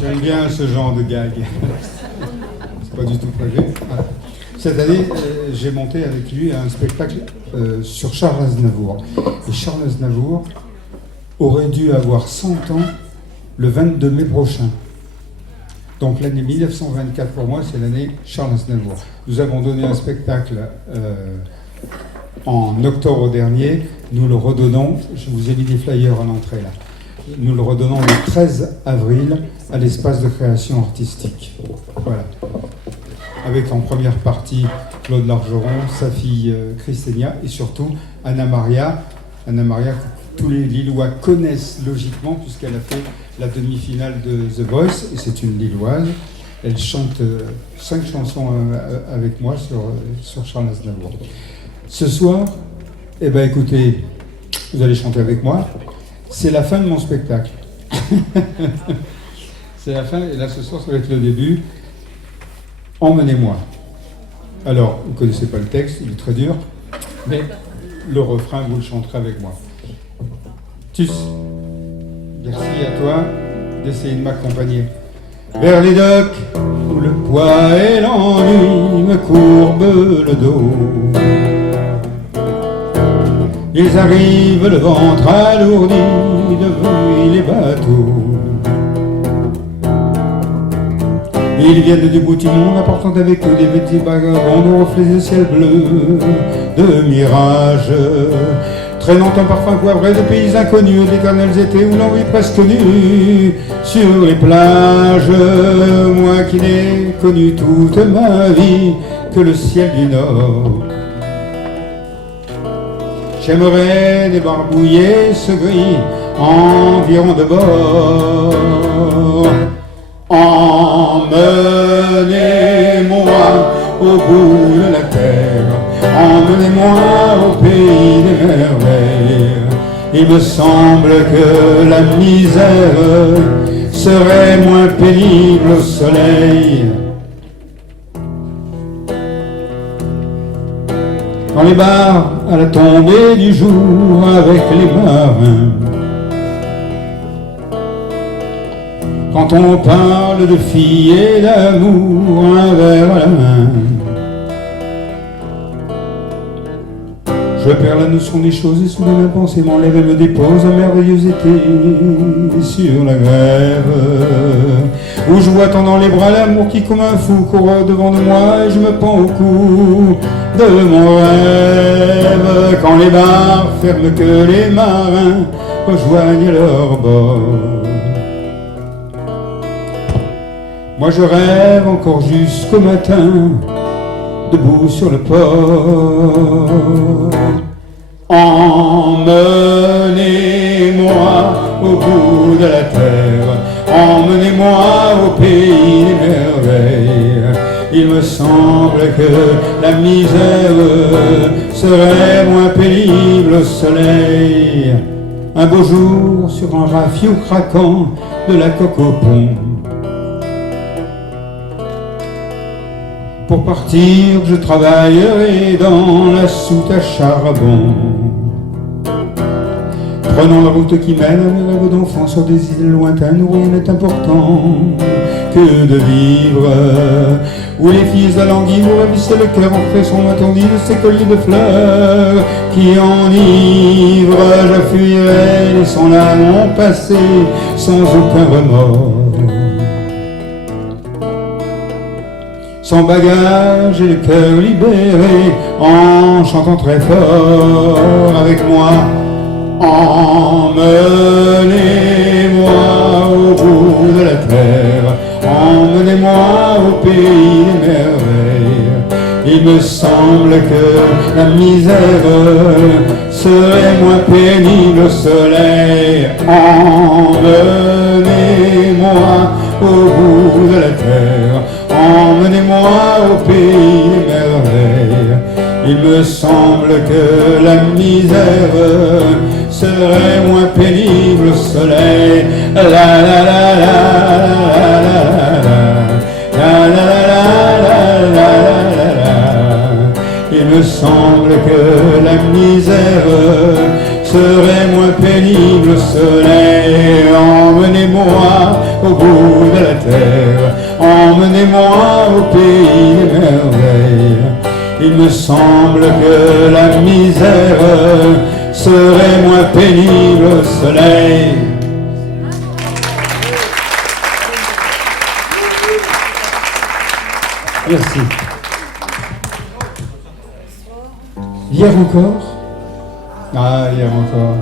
J'aime bien ce genre de gag. C'est pas du tout prévu. Voilà. Cette année, j'ai monté avec lui un spectacle sur Charles Aznavour. Et Charles Aznavour aurait dû avoir 100 ans le 22 mai prochain. Donc l'année 1924 pour moi, c'est l'année Charles Aznavour. Nous avons donné un spectacle en octobre dernier. Nous le redonnons, je vous ai mis des flyers à l'entrée là. Nous le redonnons le 13 avril à l'espace de création artistique. Voilà. Avec en première partie Claude Largeron, sa fille Christénia et surtout Anna Maria. Anna Maria que tous les Lillois connaissent logiquement puisqu'elle a fait la demi-finale de The Voice et c'est une Lilloise. Elle chante 5 chansons avec moi sur Charles Aznavour. Ce soir, eh ben écoutez, vous allez chanter avec moi. C'est la fin de mon spectacle. C'est la fin, et là ce soir ça va être le début. Emmenez-moi. Alors, vous ne connaissez pas le texte, il est très dur, mais le refrain, vous le chanterez avec moi. Tus, merci à toi d'essayer de m'accompagner. Vers les docks où le poids et l'ennui me courbent le dos. Ils arrivent le ventre alourdi depuis les bateaux. Ils viennent du bout du monde apportant avec eux des petits vagabonds de reflets de ciel bleu, de mirages, traînant un parfum poivré de pays inconnus, d'éternels étés où l'on vit presque nu sur les plages. Moi qui n'ai connu toute ma vie que le ciel du Nord. J'aimerais débarbouiller ce gris environ de bord. Emmenez-moi au bout de la terre, emmenez-moi au pays des merveilles. Il me semble que la misère serait moins pénible au soleil. Dans les bars, à la tombée du jour, avec les marins. Quand on parle de filles et d'amour, un verre à la main. Je perds la notion des choses et soudain ma pensée m'enlève et me dépose un merveilleux été sur la grève. Où je vois tant dans les bras l'amour qui comme un fou court devant de moi et je me pends au cou de mon rêve. Quand les bars ferment que les marins rejoignent leur bord. Moi je rêve encore jusqu'au matin, debout sur le port. Emmenez-moi au bout de la terre, emmenez-moi au pays des merveilles. Il me semble que la misère serait moins pénible au soleil. Un beau jour sur un rafio craquant de la coque au pont. Pour partir, je travaillerai dans la soute à charbon. Prenons la route qui mène à mes rêves d'enfants sur des îles lointaines où rien n'est important que de vivre. Où les filles alanguies vous ravissent le cœur en faisant attendue de ces colliers de fleurs qui enivrent. Je fuirai laissant là mon passé sans aucun remords. Sans bagage et le cœur libéré, en chantant très fort avec moi. Emmenez-moi au bout de la terre, emmenez-moi au pays des merveilles. Il me semble que la misère serait moins pénible au soleil. Emmenez-moi au bout de la terre, emmenez-moi au pays des merveilles. Il me semble que la misère serait moins pénible au soleil. La la la la la la la la la la. Il me semble que la misère serait moins pénible au soleil. Emmenez-moi au bout de la au pays des merveilles. Il me semble que la misère serait moins pénible au soleil. Merci. Hier encore? Ah, hier encore.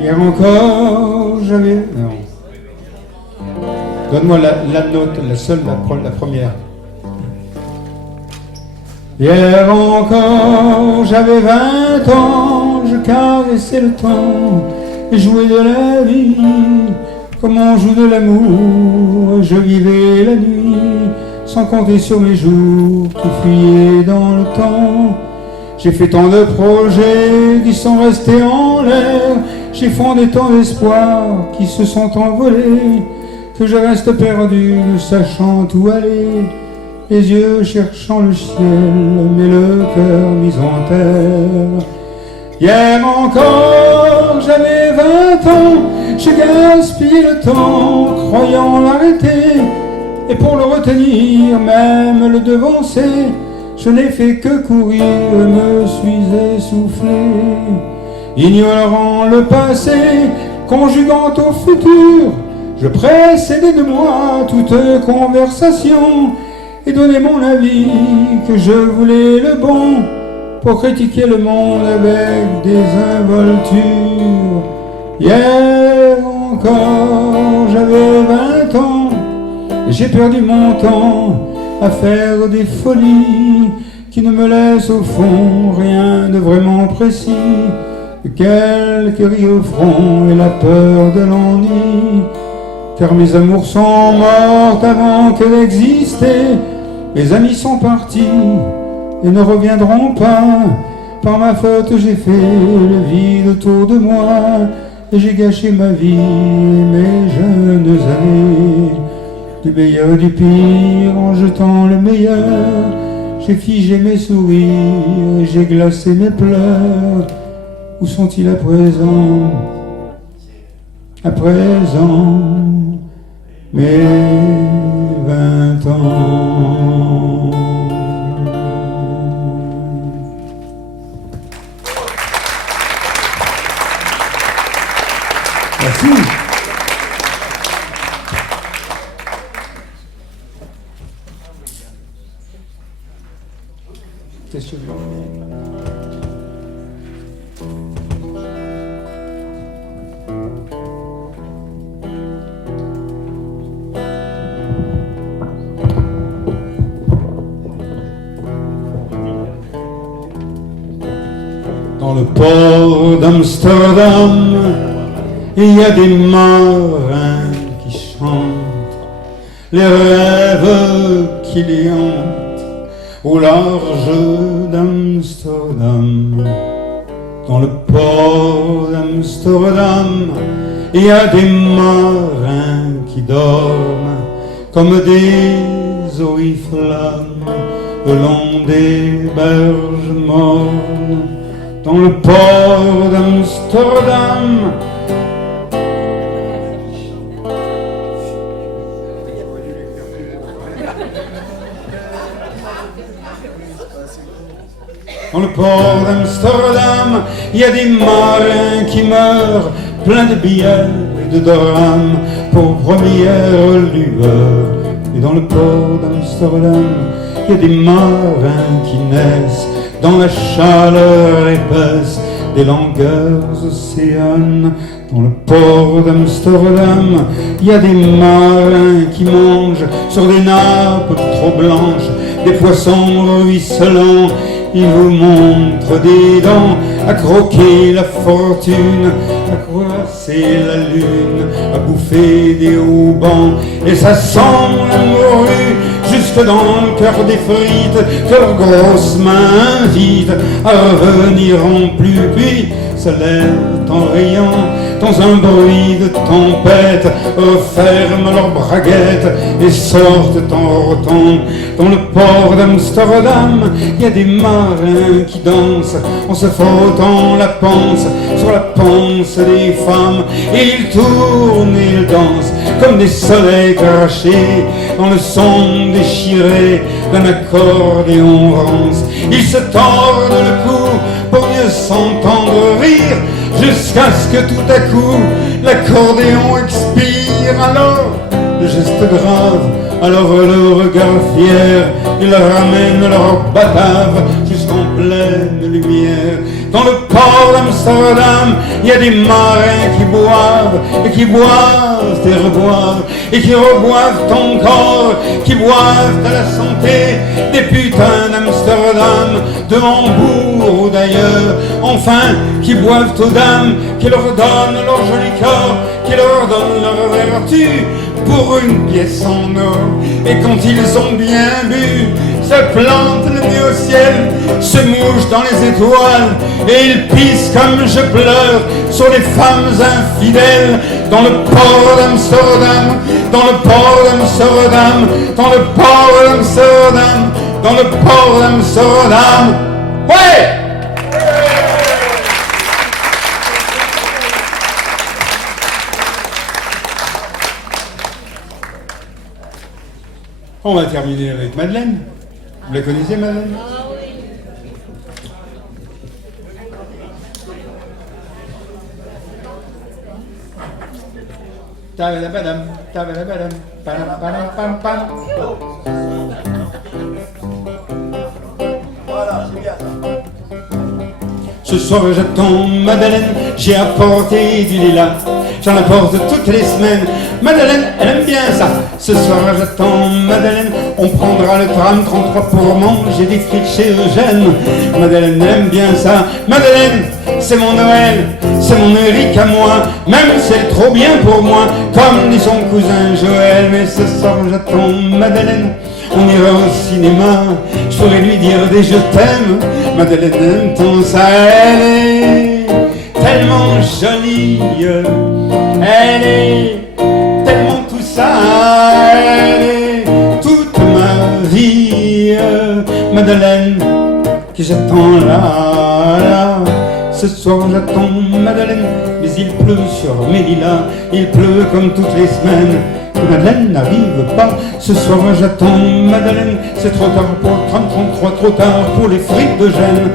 Hier encore, j'avais... Non. Donne-moi la note, la seule, la première. Hier encore, j'avais 20 ans, je caressais le temps et jouais de la vie, comme on joue de l'amour. Je vivais la nuit, sans compter sur mes jours qui fuyaient dans le temps. J'ai fait tant de projets qui sont restés en l'air, j'ai fondé tant d'espoirs qui se sont envolés, que je reste perdu, ne sachant où aller, les yeux cherchant le ciel, mais le cœur mis en terre. Hier encore, j'avais 20 ans, j'ai gaspillé le temps, croyant l'arrêter, et pour le retenir, même le devancer, je n'ai fait que courir, me suis essoufflé. Ignorant le passé, conjuguant au futur, je précédais de moi toute conversation et donnais mon avis que je voulais le bon pour critiquer le monde avec des involtures. Hier encore, j'avais 20 ans et j'ai perdu mon temps à faire des folies qui ne me laissent au fond rien de vraiment précis, que quelques rires au front et la peur de l'ennui. Car mes amours sont mortes avant que d'exister, mes amis sont partis et ne reviendront pas. Par ma faute j'ai fait le vide autour de moi, et j'ai gâché ma vie et mes jeunes années. Du meilleur et du pire, en jetant le meilleur, j'ai figé mes sourires et j'ai glacé mes pleurs. Où sont-ils à présent? À présent, mes 20 ans. Merci. Question. Dans le port d'Amsterdam, il y a des marins qui chantent les rêves qui les hantent au large d'Amsterdam. Dans le port d'Amsterdam, il y a des marins qui dorment comme des oriflammes le long des berges mornes. Dans le port d'Amsterdam, dans le port d'Amsterdam, il y a des marins qui meurent, pleins de billets et de drames pour première lueur. Et dans le port d'Amsterdam, il y a des marins qui naissent dans la chaleur épaisse des longueurs océanes. Dans le port d'Amsterdam, il y a des marins qui mangent sur des nappes trop blanches des poissons ruisselants. Ils vous montrent des dents à croquer la fortune, à croisser la lune, à bouffer des haubans. Et ça sent la morue jusque dans le cœur des frites que leurs grosses mains invitent à revenir en plus. Puis se lèvent en riant, dans un bruit de tempête, referment leurs braguettes et sortent en rotant. Dans le port d'Amsterdam, il y a des marins qui dansent en se frottant la panse sur la panse des femmes. Et ils tournent et ils dansent comme des soleils crachés dans le son déchiré d'un accordéon rance. Ils se tordent le cou pour mieux s'entendre rire, jusqu'à ce que tout à coup l'accordéon expire. Alors le geste grave, alors le regard fier, ils ramènent leur batave jusqu'en pleine lumière. Dans le port d'Amsterdam, il y a des marins qui boivent et qui boivent et reboivent et qui reboivent encore, qui boivent à la santé des putains d'Amsterdam, de Hambourg ou d'ailleurs, enfin, qui boivent aux dames, qui leur donnent leur joli corps, qui leur donnent leur vertu pour une pièce en or. Et quand ils ont bien bu, se plantent le nez au ciel, se mouchent dans les étoiles, et ils pissent comme je pleure sur les femmes infidèles. Dans le port d'Amsterdam, dans le port d'Amsterdam, dans le port d'Amsterdam, dans le port d'Amsterdam. Ouais! On va terminer avec Madeleine. Vous la connaissez, Madeleine? Ah oui. Tabadabadam, tabadabadam, pam, pam, pam, pam. Voilà, c'est bien ça. Ce soir j'attends Madeleine, j'ai apporté du lilas, j'en apporte toutes les semaines. Madeleine, elle aime bien ça. Ce soir j'attends Madeleine, on prendra le tram 33 pour manger des frites chez Eugène. Madeleine, elle aime bien ça. Madeleine, c'est mon Noël, c'est mon Eric à moi, même si elle est trop bien pour moi, comme dit son cousin Joël. Mais ce soir j'attends Madeleine, on ira au cinéma, je pourrais lui dire des je t'aime. Madeleine aime tant ça, elle est tellement jolie, elle est tellement tout ça, elle est toute ma vie. Madeleine, que j'attends là. Ce soir j'attends Madeleine, mais il pleut sur mes lilas, il pleut comme toutes les semaines. Madeleine n'arrive pas, ce soir j'attends Madeleine, c'est trop tard pour le tram 33, trop tard pour les frites de Gênes.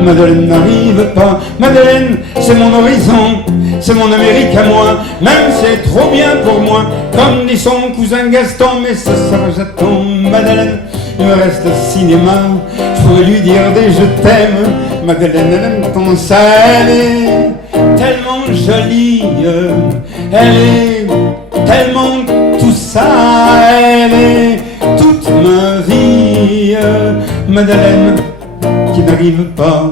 Madeleine n'arrive pas, Madeleine c'est mon horizon, c'est mon Amérique à moi, même si c'est trop bien pour moi, comme dit son cousin Gaston. Mais ce soir j'attends Madeleine, il me reste le cinéma, je pourrais lui dire des je t'aime. Madeleine elle aime tant ça, elle est tellement jolie, elle est tellement tout ça, elle est toute ma vie. Madeleine qui n'arrive pas.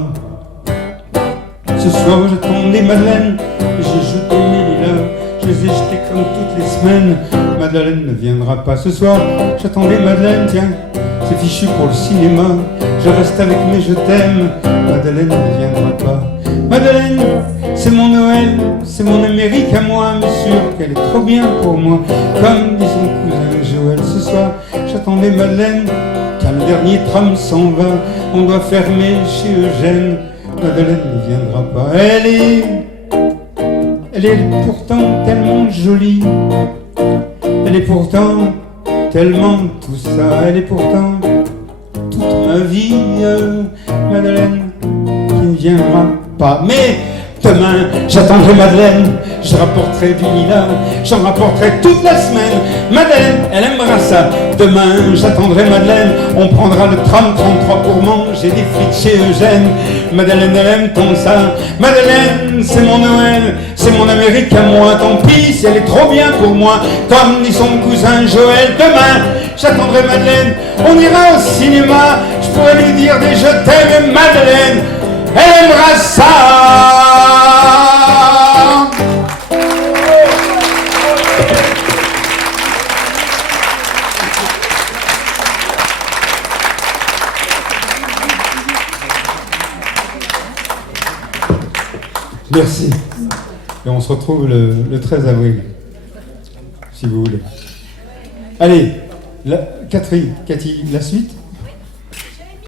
Ce soir j'attendais Madeleine, j'ai jeté mes lilas, je les ai jetés comme toutes les semaines. Madeleine ne viendra pas. Ce soir j'attendais Madeleine, tiens, c'est fichu pour le cinéma, je reste avec mes je t'aime. Madeleine ne viendra pas. Madeleine, c'est mon Noël, c'est mon Amérique à moi, mais sûr qu'elle est trop bien pour moi, comme dit son cousin Joël. Ce soir j'attendais Madeleine, car le dernier tram s'en va, on doit fermer chez Eugène. Madeleine ne viendra pas. Elle est pourtant tellement jolie, elle est pourtant tellement tout ça, elle est pourtant toute ma vie. Madeleine qui ne viendra pas. Mais demain j'attendrai Madeleine, je rapporterai du lilas, j'en rapporterai toute la semaine. Madeleine, elle aimera ça. Demain j'attendrai Madeleine, on prendra le tram 33 pour manger des frites chez Eugène. Madeleine, elle aime tant ça. Madeleine, c'est mon Noël, c'est mon Amérique à moi. Tant pis si elle est trop bien pour moi, comme dit son cousin Joël. Demain j'attendrai Madeleine, on ira au cinéma, je pourrais lui dire des je t'aime. Et Madeleine, elle aimera ça. Merci. Et on se retrouve le 13 avril, si vous voulez. Allez, Cathy, la suite.